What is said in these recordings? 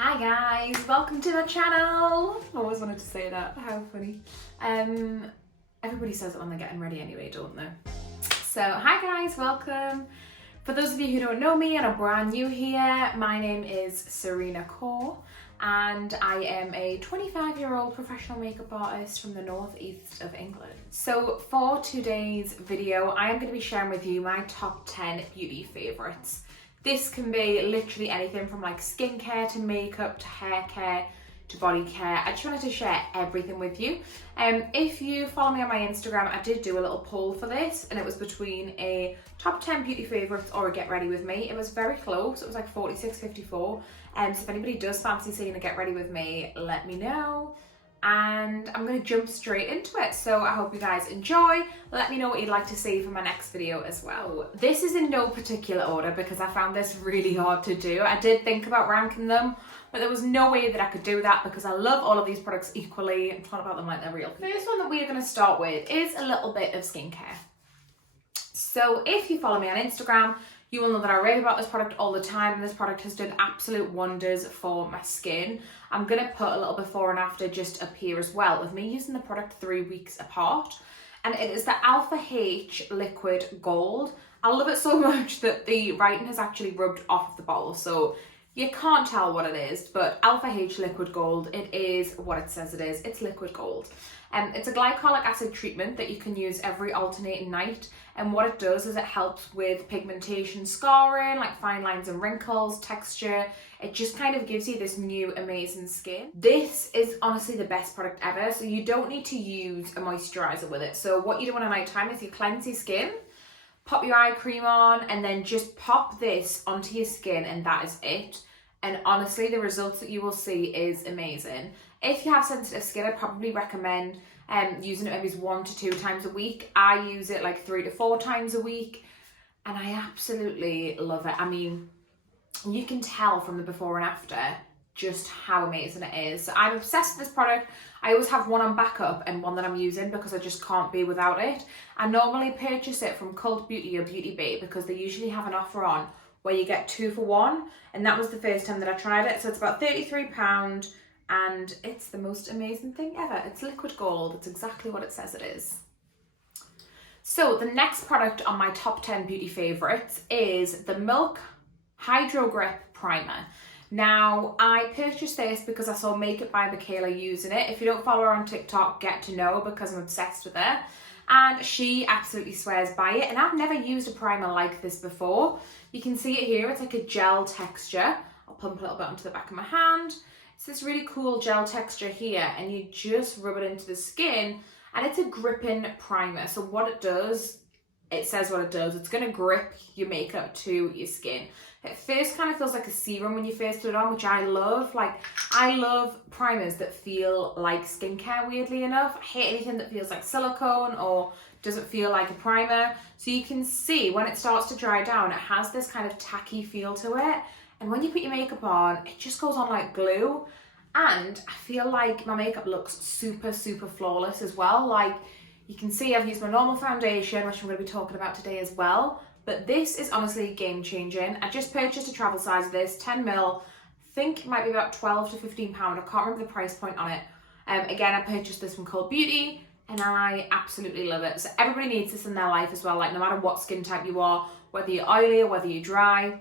Hi guys, welcome to the channel. I've always wanted to say that, how funny. Everybody says it when they're getting ready anyway, don't they? So hi guys, welcome. For those of you who don't know me and are brand new here, my name is Serena Kaur and I am a 25-year-old professional makeup artist from the northeast of England. So for today's video, I am going to be sharing with you my top 10 beauty favourites. This can be literally anything from like skincare to makeup to hair care to body care. I just wanted to share everything with you. If you follow me on my Instagram, I did do a little poll for this and it was between a top 10 beauty favourites or a get ready with me. It was very close, it was like 46-54. So if anybody does fancy seeing a get ready with me, let me know. And I'm going to jump straight into it. So I hope you guys enjoy. Let me know what you'd like to see for my next video as well. This is in no particular order because I found this really hard to do. I did think about ranking them, but there was no way that I could do that because I love all of these products equally. I'm talking about them like they're real. The first one that we're going to start with is a little bit of skincare. So if you follow me on Instagram, you will know that I rave about this product all the time, and this product has done absolute wonders for my skin. I'm going to put a little before and after just up here as well, with me using the product 3 weeks apart. And it is the Alpha H Liquid Gold. I love it so much that the writing has actually rubbed off of the bottle, so you can't tell what it is, but Alpha H Liquid Gold, it is what it says it is. It's liquid gold. It's a glycolic acid treatment that you can use every alternating night, and what it does is it helps with pigmentation, scarring, like fine lines and wrinkles, texture. It just kind of gives you this new amazing skin. This is honestly the best product ever, so you don't need to use a moisturizer with it. So what you do on a night time is you cleanse your skin, pop your eye cream on, and then just pop this onto your skin, and that is it. And honestly, the results that you will see is amazing. If you have sensitive skin, I probably recommend using it maybe 1 to 2 times a week. I use it like 3 to 4 times a week, and I absolutely love it. I mean, you can tell from the before and after just how amazing it is. So I'm obsessed with this product. I always have one on backup and one that I'm using because I just can't be without it. I normally purchase it from Cult Beauty or Beauty Bay because they usually have an offer on where you get 2 for 1, and that was the first time that I tried it. So it's about £33 and it's the most amazing thing ever. It's liquid gold. It's exactly what it says it is. So the next product on my top 10 beauty favorites is the Milk Hydro Grip Primer. Now, I purchased this because I saw Makeup by Michaela using it. If you don't follow her on TikTok, get to know because I'm obsessed with her. And she absolutely swears by it. And I've never used a primer like this before. You can see it here. It's like a gel texture. I'll pump a little bit onto the back of my hand. It's this really cool gel texture here. And you just rub it into the skin. And it's a gripping primer. So what it does, it says what it does. It's going to grip your makeup to your skin. At first kind of feels like a serum when you first put it on, which I love. Like, I love primers that feel like skincare, weirdly enough. I hate anything that feels like silicone or doesn't feel like a primer. So you can see when it starts to dry down, it has this kind of tacky feel to it. And when you put your makeup on, it just goes on like glue. And I feel like my makeup looks super, super flawless as well. Like, you can see I've used my normal foundation, which I'm going to be talking about today as well. But this is honestly game changing. I just purchased a travel size of this, 10 mil. I think it might be about £12 to £15. I can't remember the price point on it. Again, I purchased this from Cult Beauty and I absolutely love it. So everybody needs this in their life as well. Like, no matter what skin type you are, whether you're oily or whether you're dry.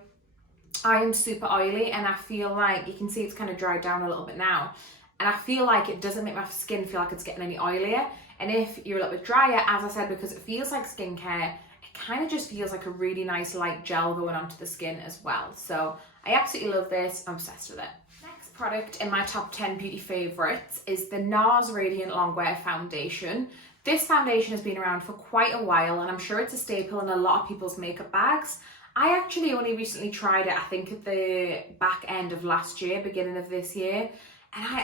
I am super oily and I feel like, you can see it's kind of dried down a little bit now. And I feel like it doesn't make my skin feel like it's getting any oilier. And if you're a little bit drier, as I said, because it feels like skincare, kind of just feels like a really nice light gel going onto the skin as well. So I absolutely love this. I'm obsessed with it. Next product in my top 10 beauty favorites is the Nars Radiant Longwear Foundation. This foundation has been around for quite a while and I'm sure it's a staple in a lot of people's makeup bags. I actually only recently tried it, I think at the back end of last year, beginning of this year, and I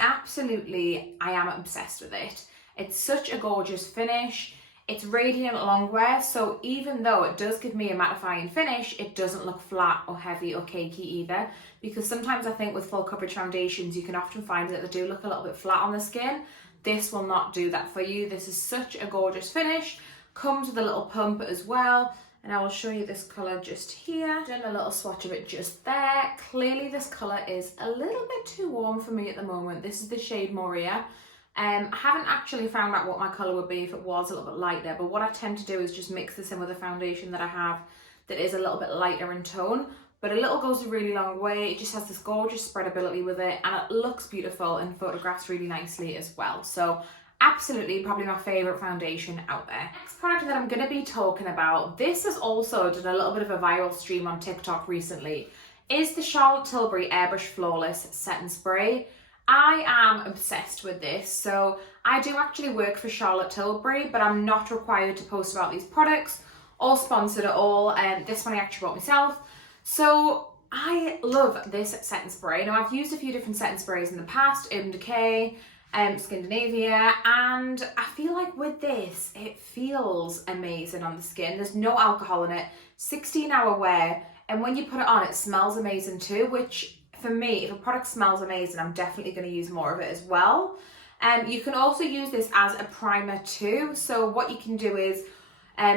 am obsessed with it. It's such a gorgeous finish. It's radiant longwear, so even though it does give me a mattifying finish, it doesn't look flat or heavy or cakey either. Because sometimes I think with full coverage foundations, you can often find that they do look a little bit flat on the skin. This will not do that for you. This is such a gorgeous finish. Comes with a little pump as well. And I will show you this colour just here. Done a little swatch of it just there. Clearly this colour is a little bit too warm for me at the moment. This is the shade Moria. I haven't actually found out what my colour would be if it was a little bit lighter, but what I tend to do is just mix this in with a foundation that I have that is a little bit lighter in tone. But a little goes a really long way. It just has this gorgeous spreadability with it, and it looks beautiful and photographs really nicely as well. So absolutely probably my favourite foundation out there. Next product that I'm going to be talking about, this has also done a little bit of a viral stream on TikTok recently, is the Charlotte Tilbury Airbrush Flawless Setting Spray. I am obsessed with this. So I do actually work for Charlotte Tilbury, but I'm not required to post about these products or sponsored at all. And this one I actually bought myself. So I love this setting spray. Now I've used a few different setting sprays in the past, Urban Decay, Scandinavia, and I feel like with this, it feels amazing on the skin. There's no alcohol in it, 16-hour wear, and when you put it on, it smells amazing too, which for me, if a product smells amazing, I'm definitely going to use more of it as well. You can also use this as a primer too. So what you can do is,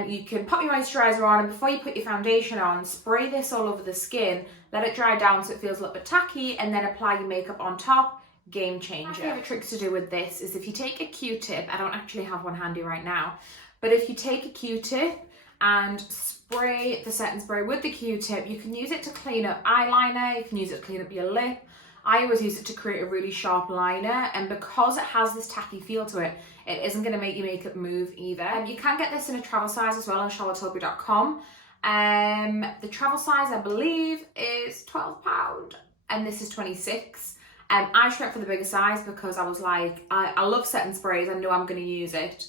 you can pop your moisturiser on, and before you put your foundation on, spray this all over the skin, let it dry down so it feels a little bit tacky, and then apply your makeup on top. Game changer. My favourite tricks to do with this is if you take a Q-tip, I don't actually have one handy right now, but if you take a Q-tip and spray the setting spray with the Q-tip, you can use it to clean up eyeliner, you can use it to clean up your lip. I always use it to create a really sharp liner, and because it has this tacky feel to it, it isn't going to make your makeup move either. You can get this in a travel size as well on charlottetilbury.com. The travel size, I believe, is £12 and this is 26. I just went for the bigger size because I was like, I love setting sprays, I know I'm going to use it.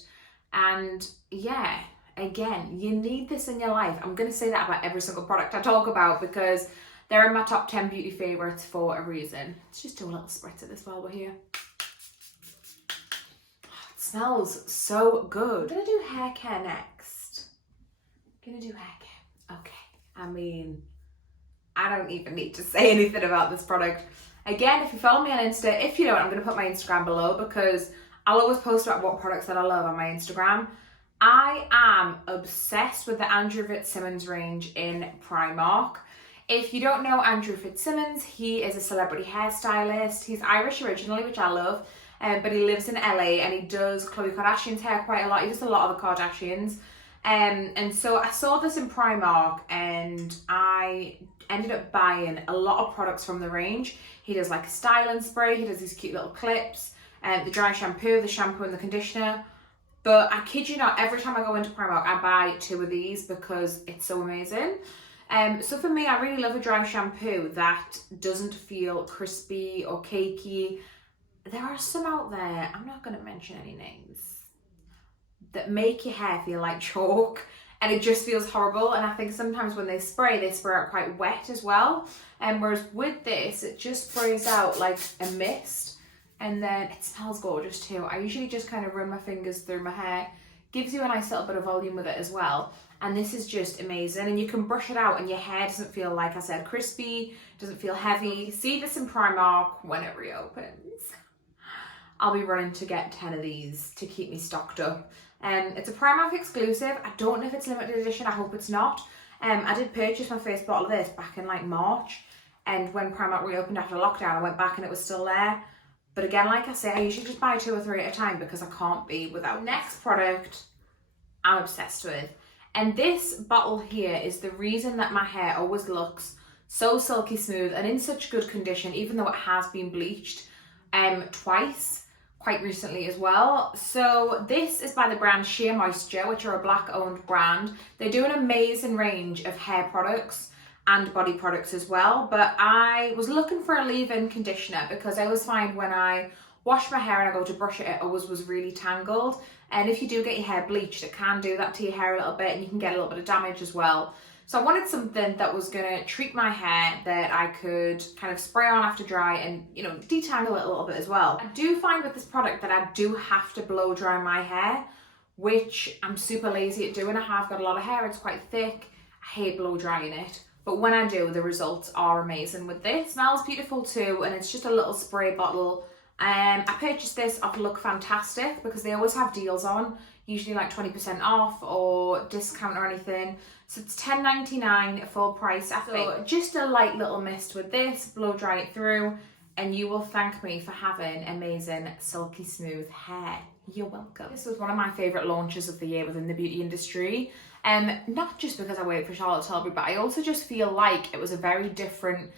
And yeah, again, you need this in your life. I'm going to say that about every single product I talk about because they're in my top 10 beauty favourites for a reason. Let's just do a little spritz of this while we're here. Oh, it smells so good. I'm going to do hair care next. I'm going to do hair care. Okay. I mean, I don't even need to say anything about this product. Again, if you follow me on Insta, if you don't, I'm going to put my Instagram below because I'll always post about what products that I love on my Instagram. I am obsessed with the Andrew Fitzsimons range in Primark. If you don't know Andrew Fitzsimons, he is a celebrity hairstylist. He's Irish originally, which I love, but he lives in LA and he does Khloe Kardashian's hair quite a lot. He does a lot of the Kardashians. And so I saw this in Primark and I ended up buying a lot of products from the range. He does like a styling spray, he does these cute little clips, the dry shampoo, the shampoo and the conditioner. But I kid you not, every time I go into Primark, I buy 2 of these because it's so amazing. So for me, I really love a dry shampoo that doesn't feel crispy or cakey. There are some out there, I'm not going to mention any names, that make your hair feel like chalk and it just feels horrible. And I think sometimes when they spray out quite wet as well. Whereas with this, it just sprays out like a mist and then it smells gorgeous too. I usually just kind of run my fingers through my hair, gives you a nice little bit of volume with it as well. And this is just amazing. And you can brush it out and your hair doesn't feel, like I said, crispy, doesn't feel heavy. See this in Primark when it reopens. I'll be running to get 10 of these to keep me stocked up. It's a Primark exclusive. I don't know if it's limited edition. I hope it's not. I did purchase my first bottle of this back in like March. And when Primark reopened after lockdown, I went back and it was still there. But again, like I say, I usually just buy 2 or 3 at a time because I can't be without. Next product I'm obsessed with. And this bottle here is the reason that my hair always looks so silky smooth and in such good condition, even though it has been bleached twice, quite recently as well. So this is by the brand Shea Moisture, which are a black owned brand. They do an amazing range of hair products and body products as well. But I was looking for a leave-in conditioner because I always find when I wash my hair and I go to brush it, it always was really tangled. And if you do get your hair bleached, it can do that to your hair a little bit and you can get a little bit of damage as well. So I wanted something that was gonna treat my hair that I could kind of spray on after dry and, you know, detangle it a little bit as well. I do find with this product that I do have to blow dry my hair, which I'm super lazy at doing. I have got a lot of hair, it's quite thick. I hate blow drying it. But when I do, the results are amazing with this. It smells beautiful too, and it's just a little spray bottle. I purchased this off Look Fantastic because they always have deals on. usually like 20% off or discount or anything. So it's $10.99 full price. So just a light little mist with this, blow dry it through, and you will thank me for having amazing silky smooth hair. You're welcome. This was one of my favourite launches of the year within the beauty industry. Not just because I work for Charlotte Tilbury, but I also just feel like it was a very different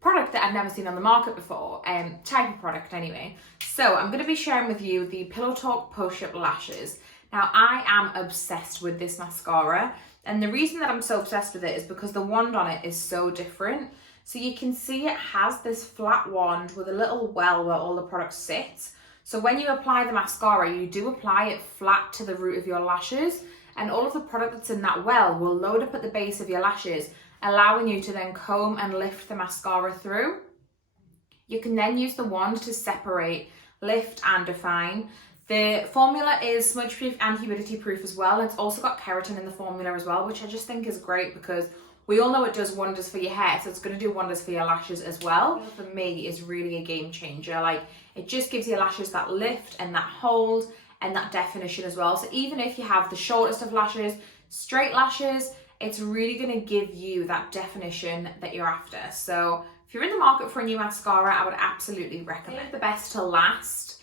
product that I'd never seen on the market before, type of product anyway. So I'm going to be sharing with you the Pillow Talk Push-Up Lashes. Now I am obsessed with this mascara, and the reason that I'm so obsessed with it is because the wand on it is so different. So you can see it has this flat wand with a little well where all the product sits. So when you apply the mascara, you do apply it flat to the root of your lashes, and all of the product that's in that well will load up at the base of your lashes, allowing you to then comb and lift the mascara through. You can then use the wand to separate, lift and define. The formula is smudge proof and humidity proof as well. It's also got keratin in the formula as well, which I just think is great because we all know it does wonders for your hair, so it's going to do wonders for your lashes as well. For me, is really a game changer. Like, it just gives your lashes that lift and that hold and that definition as well. So even if you have the shortest of lashes, straight lashes, it's really going to give you that definition that you're after. So if you're in the market for a new mascara, I would absolutely recommend. The best to last.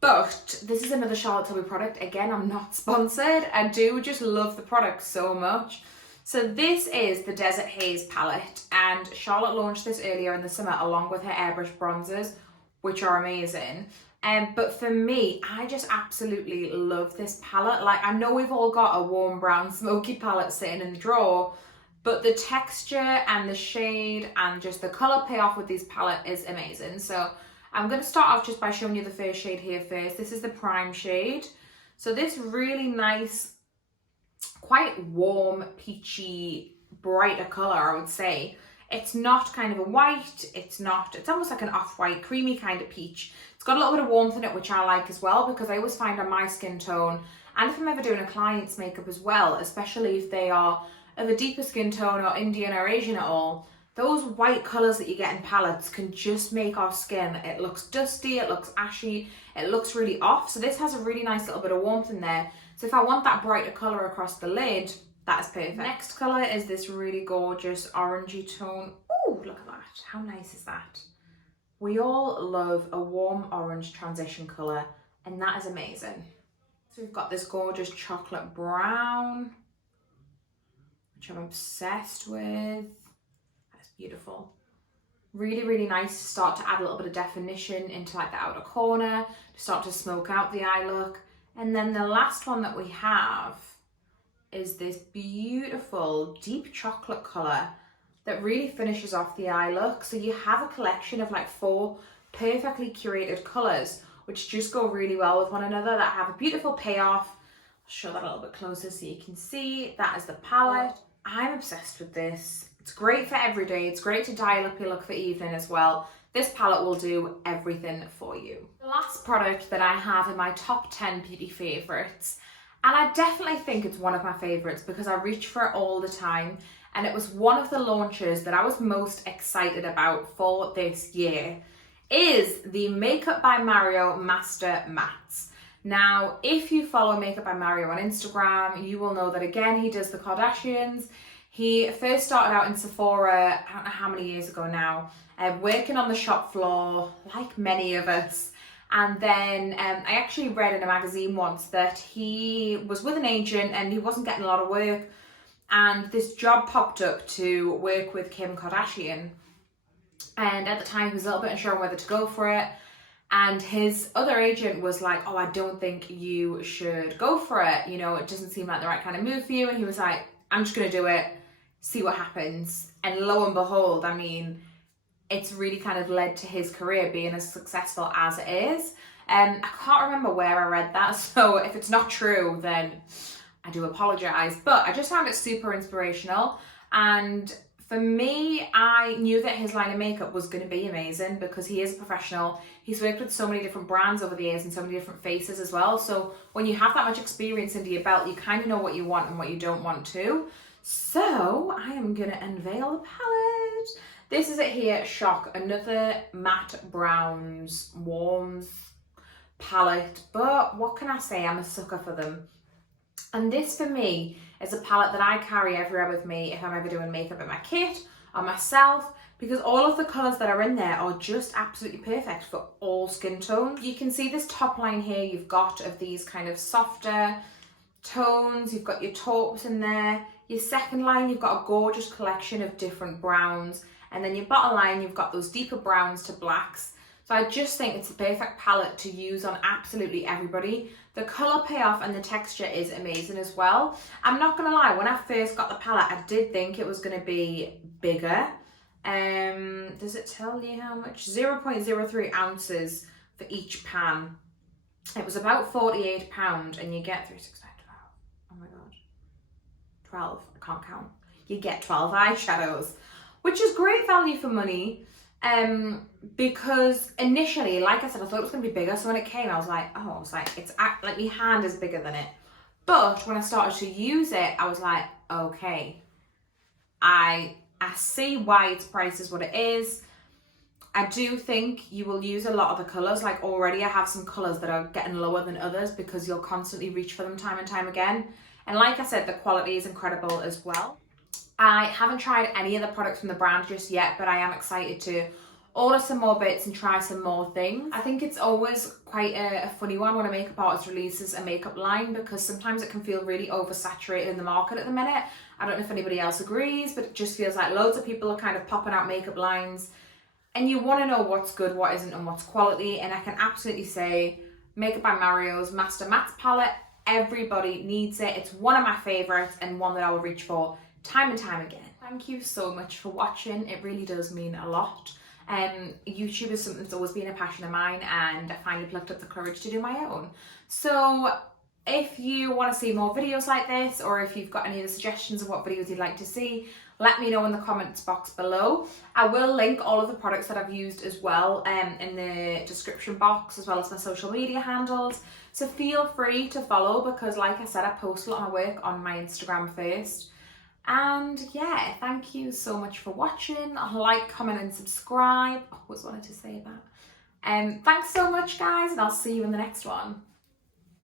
But this is another Charlotte Tilbury product. Again, I'm not sponsored. I do just love the product so much. So this is the Desert Haze palette, and Charlotte launched this earlier in the summer along with her airbrush bronzers, which are amazing. But for me, I just absolutely love this palette. Like, I know we've all got a warm brown smoky palette sitting in the drawer, but the texture and the shade and just the colour payoff with this palette is amazing. So I'm going to start off just by showing you the first shade here first. This is the Prime shade. So this really nice, quite warm, peachy, brighter colour, I would say. It's not kind of a white, it's almost like an off-white, creamy kind of peach. It's got a little bit of warmth in it, which I like as well, because I always find on my skin tone, and if I'm ever doing a client's makeup as well, especially if they are of a deeper skin tone or Indian or Asian at all, those white colours that you get in palettes can just make our skin, it looks dusty, it looks ashy, it looks really off. So this has a really nice little bit of warmth in there. So if I want that brighter colour across the lid, that is perfect. Next colour is this really gorgeous orangey tone. Oh, look at that. How nice is that? We all love a warm orange transition colour, and that is amazing. So we've got this gorgeous chocolate brown, which I'm obsessed with. That's beautiful. Really, really nice to start to add a little bit of definition into like the outer corner, to start to smoke out the eye look. And then the last one that we have is this beautiful deep chocolate colour that really finishes off the eye look. So you have a collection of like 4 perfectly curated colours which just go really well with one another, that have a beautiful payoff. I'll show that a little bit closer so you can see. That is the palette. I'm obsessed with this. It's great for every day. It's great to dial up your look for evening as well. This palette will do everything for you. The last product that I have in my top 10 beauty favourites, and I definitely think it's one of my favourites because I reach for it all the time, and it was one of the launches that I was most excited about for this year, is the Makeup by Mario Master Mattes. Now, if you follow Makeup by Mario on Instagram, you will know that again, he does the Kardashians. He first started out in Sephora, I don't know how many years ago now, working on the shop floor, like many of us. And then I actually read in a magazine once that he was with an agent and he wasn't getting a lot of work. And this job popped up to work with Kim Kardashian. And at the time, he was a little bit unsure on whether to go for it. And his other agent was like, oh, I don't think you should go for it. You know, it doesn't seem like the right kind of move for you. And he was like, I'm just going to do it, see what happens. And lo and behold, I mean, it's really kind of led to his career being as successful as it is. I can't remember where I read that. So if it's not true, then I do apologize. But I just found it super inspirational. And for me, I knew that his line of makeup was going to be amazing because he is a professional. He's worked with so many different brands over the years and so many different faces as well. So when you have that much experience under your belt, you kind of know what you want and what you don't want to. So I am going to unveil the palette. This is it here, Shock, another matte browns, warms palette. But what can I say? I'm a sucker for them. And this for me is a palette that I carry everywhere with me if I'm ever doing makeup in my kit or myself, because all of the colours that are in there are just absolutely perfect for all skin tones. You can see this top line here you've got of these kind of softer tones. You've got your taupes in there. Your second line, you've got a gorgeous collection of different browns. And then your bottom line, you've got those deeper browns to blacks. So I just think it's a perfect palette to use on absolutely everybody. The colour payoff and the texture is amazing as well. I'm not going to lie, when I first got the palette, I did think it was going to be bigger. Does it tell you how much? 0.03 ounces for each pan. It was about £48 and you get 3, 6, 9, 12. Oh my God. 12, I can't count. You get 12 eyeshadows, which is great value for money. Because initially, like I said, I thought it was going to be bigger. So when it came, I was like, it's like my hand is bigger than it. But when I started to use it, I was like, okay, I see why its price is what it is. I do think you will use a lot of the colours. Like already I have some colours that are getting lower than others because you'll constantly reach for them time and time again. And like I said, the quality is incredible as well. I haven't tried any of the products from the brand just yet, but I am excited to order some more bits and try some more things. I think it's always quite a funny one when a makeup artist releases a makeup line, because sometimes it can feel really oversaturated in the market at the minute. I don't know if anybody else agrees, but it just feels like loads of people are kind of popping out makeup lines and you want to know what's good, what isn't, and what's quality. And I can absolutely say Makeup by Mario's Master Mattes palette, everybody needs it. It's one of my favourites and one that I will reach for time and time again. Thank you so much for watching. It really does mean a lot. YouTube is something that's always been a passion of mine, and I finally plucked up the courage to do my own. So if you want to see more videos like this, or if you've got any other suggestions of what videos you'd like to see, let me know in the comments box below. I will link all of the products that I've used as well in the description box, as well as my social media handles. So feel free to follow, because like I said, I post a lot of my work on my Instagram first. And yeah, thank you so much for watching. Like, comment and subscribe. I always wanted to say that. Thanks so much guys, and I'll see you in the next one.